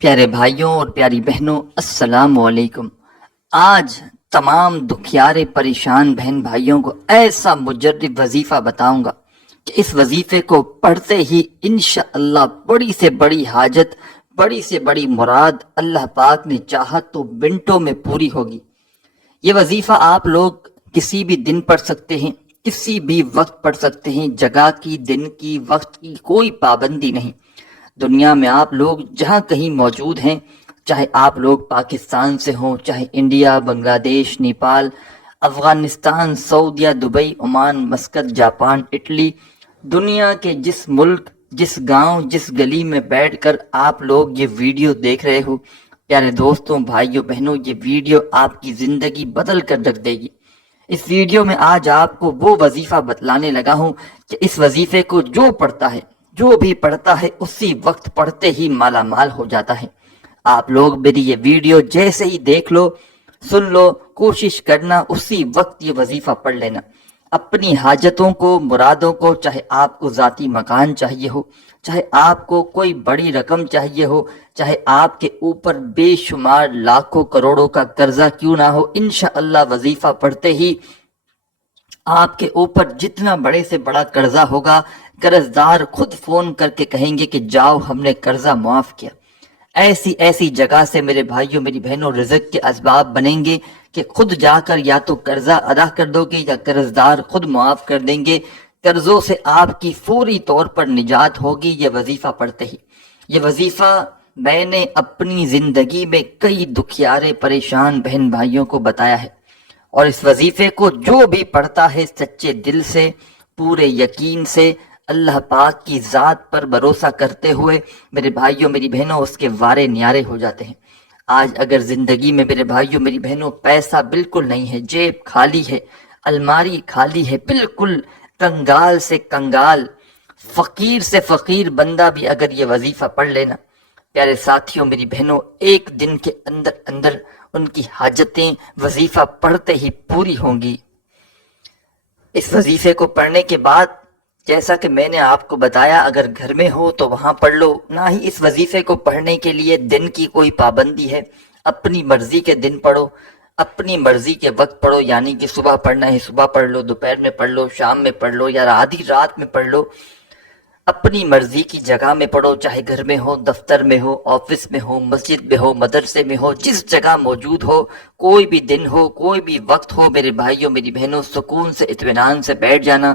پیارے بھائیوں اور پیاری بہنوں، السلام علیکم۔ آج تمام دکھیارے پریشان بہن بھائیوں کو ایسا مجرب وظیفہ بتاؤں گا کہ اس وظیفے کو پڑھتے ہی انشاءاللہ بڑی سے بڑی حاجت، بڑی سے بڑی مراد اللہ پاک نے چاہا تو منٹوں میں پوری ہوگی۔ یہ وظیفہ آپ لوگ کسی بھی دن پڑھ سکتے ہیں، کسی بھی وقت پڑھ سکتے ہیں، جگہ کی، دن کی، وقت کی کوئی پابندی نہیں۔ دنیا میں آپ لوگ جہاں کہیں موجود ہیں، چاہے آپ لوگ پاکستان سے ہوں، چاہے انڈیا، بنگلہ دیش، نیپال، افغانستان، سعودیہ، Dubai, Oman, Muscat, Japan, Italy, دنیا کے جس ملک، جس گاؤں، جس گلی میں بیٹھ کر آپ لوگ یہ ویڈیو دیکھ رہے ہو، پیارے دوستوں، بھائیوں، بہنوں، یہ ویڈیو آپ کی زندگی بدل کر رکھ دے گی۔ اس ویڈیو میں آج آپ کو وہ وظیفہ بتلانے لگا ہوں کہ اس وظیفے کو جو پڑھتا ہے، جو بھی پڑھتا ہے، اسی وقت پڑھتے ہی مالا مال ہو جاتا ہے۔ آپ لوگ میری یہ ویڈیو جیسے ہی دیکھ لو، سن لو، کوشش کرنا اسی وقت یہ وظیفہ پڑھ لینا۔ اپنی حاجتوں کو، مرادوں کو، چاہے آپ کو ذاتی مکان چاہیے ہو، چاہے آپ کو کوئی بڑی رقم چاہیے ہو، چاہے آپ کے اوپر بے شمار لاکھوں کروڑوں کا قرضہ کیوں نہ ہو، انشاءاللہ وظیفہ پڑھتے ہی آپ کے اوپر جتنا بڑے سے بڑا قرضہ ہوگا، قرض دار خود فون کر کے کہیں گے کہ جاؤ ہم نے قرضہ معاف کیا۔ ایسی ایسی جگہ سے میرے بھائیوں، میری بہنوں، رزق کے اسباب بنیں گے کہ خود جا کر یا تو قرضہ ادا کر دو گے یا قرض دار خود معاف کر دیں گے۔ قرضوں سے آپ کی فوری طور پر نجات ہوگی یہ وظیفہ پڑھتے ہی۔ یہ وظیفہ میں نے اپنی زندگی میں کئی دکھیارے پریشان بہن بھائیوں کو بتایا ہے، اور اس وظیفے کو جو بھی پڑھتا ہے سچے دل سے، پورے یقین سے، اللہ پاک کی ذات پر بھروسہ کرتے ہوئے، میرے بھائیوں، میری بہنوں، اس کے وارے نیارے ہو جاتے ہیں۔ آج اگر زندگی میں میرے بھائیوں، میری بہنوں، پیسہ بالکل نہیں ہے، جیب خالی ہے، الماری خالی ہے، بالکل کنگال سے کنگال، فقیر سے فقیر بندہ بھی اگر یہ وظیفہ پڑھ لینا، پیارے ساتھیوں، میری بہنوں، ایک دن کے اندر اندر ان کی حاجتیں وظیفہ پڑھتے ہی پوری ہوں گی۔ اس وظیفے کو پڑھنے کے بعد، جیسا کہ میں نے آپ کو بتایا، اگر گھر میں ہو تو وہاں پڑھ لو، نہ ہی اس وظیفے کو پڑھنے کے لیے دن کی کوئی پابندی ہے۔ اپنی مرضی کے دن پڑھو، اپنی مرضی کے وقت پڑھو، یعنی کہ صبح پڑھنا ہے صبح پڑھ لو، دوپہر میں پڑھ لو، شام میں پڑھ لو، یا آدھی رات میں پڑھ لو۔ اپنی مرضی کی جگہ میں پڑھو، چاہے گھر میں ہو، دفتر میں ہو، آفس میں ہو، مسجد میں ہو، مدرسے میں ہو، جس جگہ موجود ہو، کوئی بھی دن ہو، کوئی بھی وقت ہو، میرے بھائیوں، میری بہنوں، سکون سے، اطمینان سے بیٹھ جانا۔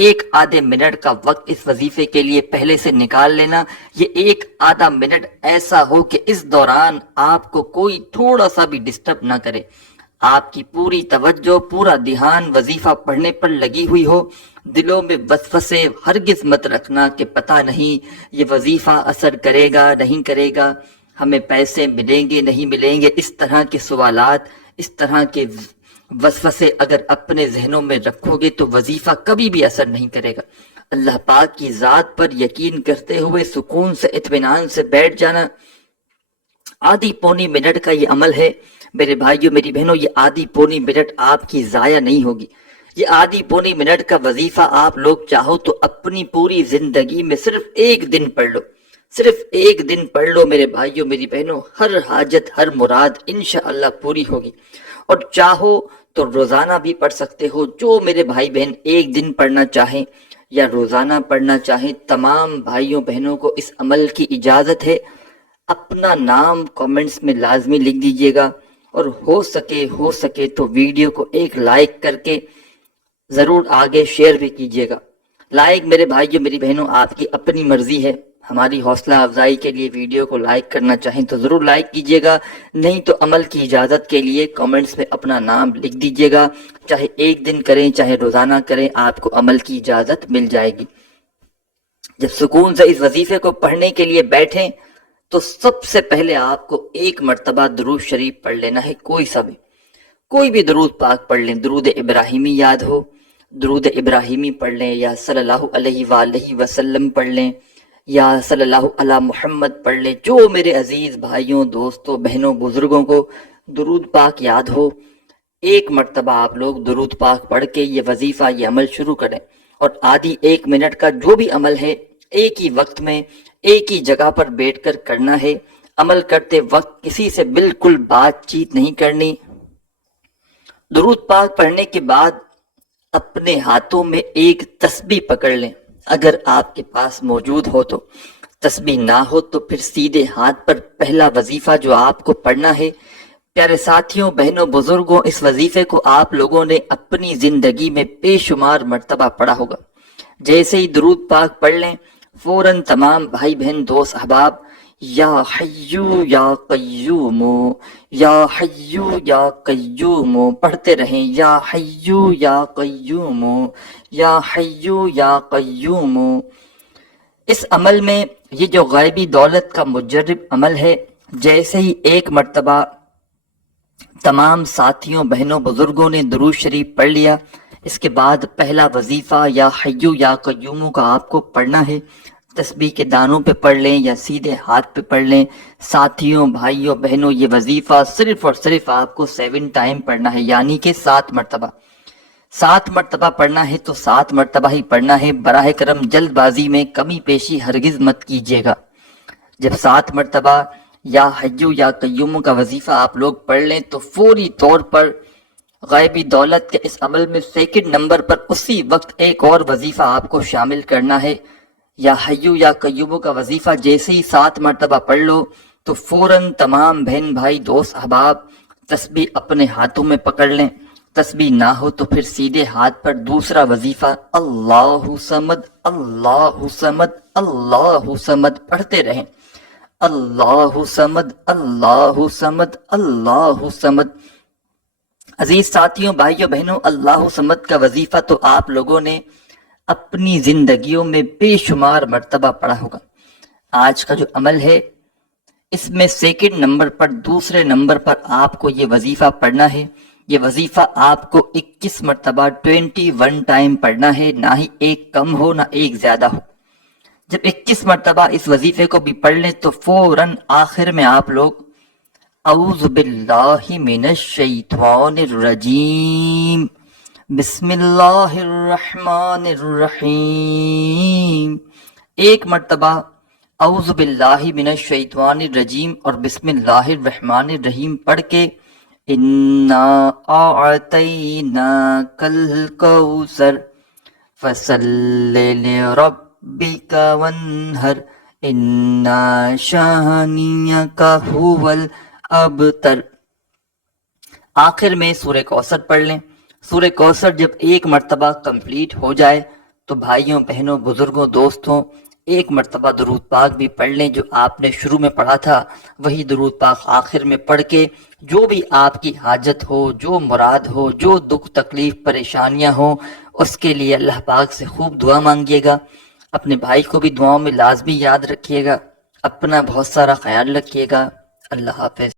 ایک آدھے منٹ کا وقت اس وظیفے کے لیے پہلے سے نکال لینا۔ یہ ایک آدھا منٹ ایسا ہو کہ اس دوران آپ کو کوئی تھوڑا سا بھی ڈسٹرب نہ کرے، آپ کی پوری توجہ، پورا دھیان وظیفہ پڑھنے پر لگی ہوئی ہو۔ دلوں میں وسوسے ہرگز مت رکھنا کہ پتہ نہیں یہ وظیفہ اثر کرے گا نہیں کرے گا، ہمیں پیسے ملیں گے نہیں ملیں گے، اس طرح کے سوالات، اس طرح کے وسوسے اگر اپنے ذہنوں میں رکھو گے تو وظیفہ کبھی بھی اثر نہیں کرے گا۔ اللہ پاک کی ذات پر یقین کرتے ہوئے سکون سے، اطمینان سے بیٹھ جانا۔ آدھی پونی منٹ کا یہ عمل ہے میرے بھائیوں، میری بہنوں، یہ آدھی پونی منٹ آپ کی ضائع نہیں ہوگی۔ یہ آدھی پونی منٹ کا وظیفہ آپ لوگ چاہو تو اپنی پوری زندگی میں صرف ایک دن پڑھ لو، صرف ایک دن پڑھ لو میرے بھائیوں، میری بہنوں، ہر حاجت، ہر مراد انشاءاللہ پوری ہوگی۔ اور چاہو تو روزانہ بھی پڑھ سکتے ہو، جو میرے بھائی بہن ایک دن پڑھنا چاہیں یا روزانہ پڑھنا چاہیں، تمام بھائیوں بہنوں کو اس عمل کی اجازت ہے۔ اپنا نام کامنٹس میں لازمی لکھ دیجئے گا، اور ہو سکے تو ویڈیو کو ایک لائک کر کے ضرور آگے شیئر بھی کیجئے گا۔ لائک میرے بھائیوں، میری بہنوں، آپ کی اپنی مرضی ہے۔ ہماری حوصلہ افزائی کے لیے ویڈیو کو لائک کرنا چاہیں تو ضرور لائک کیجئے گا، نہیں تو عمل کی اجازت کے لیے کامنٹس میں اپنا نام لکھ دیجئے گا۔ چاہے ایک دن کریں، چاہے روزانہ کریں، آپ کو عمل کی اجازت مل جائے گی۔ جب سکون سے اس وظیفے کو پڑھنے کے لیے بیٹھیں تو سب سے پہلے آپ کو ایک مرتبہ درود شریف پڑھ لینا ہے، کوئی بھی درود پاک پڑھ لیں۔ درود ابراہیمی یاد ہو، درود ابراہیمی پڑھ لیں، یا صلی اللہ علیہ وآلہ وسلم پڑھ لیں، یا صلی اللہ علی محمد پڑھ لیں۔ جو میرے عزیز بھائیوں، دوستوں، بہنوں، بزرگوں کو درود پاک یاد ہو، ایک مرتبہ آپ لوگ درود پاک پڑھ کے یہ وظیفہ، یہ عمل شروع کریں۔ اور آدھی ایک منٹ کا جو بھی عمل ہے، ایک ہی وقت میں، ایک ہی جگہ پر بیٹھ کر کرنا ہے۔ عمل کرتے وقت کسی سے بالکل بات چیت نہیں کرنی۔ درود پاک پڑھنے کے بعد اپنے ہاتھوں میں ایک تسبیح پکڑ لیں، اگر آپ کے پاس موجود ہو تو۔ تسبیح نہ ہو تو پھر سیدھے ہاتھ پر پہلا وظیفہ جو آپ کو پڑھنا ہے۔ پیارے ساتھیوں، بہنوں، بزرگوں، اس وظیفے کو آپ لوگوں نے اپنی زندگی میں بے شمار مرتبہ پڑھا ہوگا۔ جیسے ہی درود پاک پڑھ لیں، فوراً تمام بھائی بہن دوست احباب یا حیو یا قیوم، یا حیو یا قیوم پڑھتے رہیں، یا حیو یا قیوم، یا حیو یا قیوم۔ اس عمل میں یہ جو غیبی دولت کا مجرب عمل ہے، جیسے ہی ایک مرتبہ تمام ساتھیوں، بہنوں، بزرگوں نے درود شریف پڑھ لیا، اس کے بعد پہلا وظیفہ یا حیو یا قیوم کا آپ کو پڑھنا ہے۔ تسبیح کے دانوں پہ پڑھ لیں یا سیدھے ہاتھ پہ پڑھ لیں۔ ساتھیوں، بھائیوں، بہنوں، یہ وظیفہ صرف اور صرف آپ کو 7 ٹائم پڑھنا ہے، یعنی کہ 7 مرتبہ۔ 7 مرتبہ پڑھنا ہے تو 7 مرتبہ ہی پڑھنا ہے۔ براہ کرم جلد بازی میں کمی پیشی ہرگز مت کیجیے گا۔ جب 7 مرتبہ یا حیو یا قیوم کا وظیفہ آپ لوگ پڑھ لیں تو فوری طور پر غیبی دولت کے اس عمل میں سیکنڈ نمبر پر اسی وقت ایک اور وظیفہ آپ کو شامل کرنا ہے۔ یا حیو یا قیوم کا وظیفہ جیسے ہی 7 مرتبہ پڑھ لو تو فوراً تمام بہن بھائی دوست احباب تسبیح اپنے ہاتھوں میں پکڑ لیں۔ تسبیح نہ ہو تو پھر سیدھے ہاتھ پر دوسرا وظیفہ اللہ صمد اللہ صمد اللہ صمد پڑھتے رہیں۔ اللہ صمد اللہ صمد اللہ صمد۔ عزیز ساتھیوں، بھائیوں، بہنوں، اللہ صمد کا وظیفہ تو آپ لوگوں نے اپنی زندگیوں میں بے شمار مرتبہ پڑھا ہوگا۔ آج کا جو عمل ہے اس میں سیکنڈ نمبر پر، دوسرے نمبر پر آپ کو یہ وظیفہ پڑھنا ہے۔ یہ وظیفہ آپ کو 21 مرتبہ 21 ٹائم پڑھنا ہے، نہ ہی ایک کم ہو نہ ایک زیادہ ہو۔ جب 21 مرتبہ اس وظیفے کو بھی پڑھ لیں تو فوراً آخر میں آپ لوگ اعوذ باللہ من الشیطان الرجیم، بسم اللہ الرحمن الرحیم، ایک مرتبہ اعوذ باللہ من الشیطان الرجیم اور بسم اللہ الرحمن الرحیم پڑھ کے انا اعطیناک الکوثر فصل لربک وانحر انا شانیک ھو الابتر۔ آخر میں سورہ کوثر پڑھ لیں۔ سورہ کوثر جب ایک مرتبہ کمپلیٹ ہو جائے تو بھائیوں، بہنوں، بزرگوں، دوستوں، ایک مرتبہ درود پاک بھی پڑھ لیں۔ جو آپ نے شروع میں پڑھا تھا وہی درود پاک آخر میں پڑھ کے جو بھی آپ کی حاجت ہو، جو مراد ہو، جو دکھ تکلیف پریشانیاں ہوں، اس کے لیے اللہ پاک سے خوب دعا مانگیے گا۔ اپنے بھائی کو بھی دعاؤں میں لازمی یاد رکھیے گا۔ اپنا بہت سارا خیال رکھیے گا۔ اللہ حافظ۔